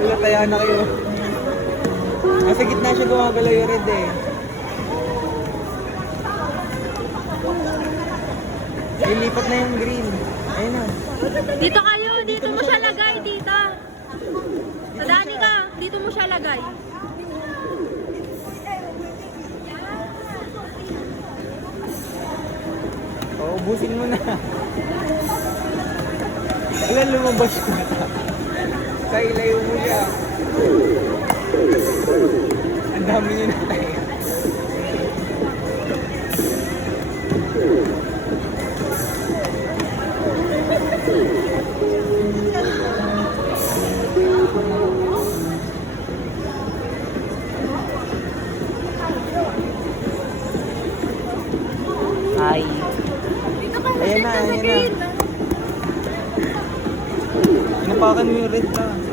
Wala, taya na kayo. Nasa gitna siya gumagalaw yung red eh. Lilipat na yung green. Ayun na. Dito kayo, dito mo siya lagay, dito. Sadani ka, dito mo siya lagay. Oo, ubusin mo na. Wala, lumabas ko na. Kailayo mo siya. Ang dami niyo na tayo. Ay. Ayan na, ayan na. Inapakan mo yung red na.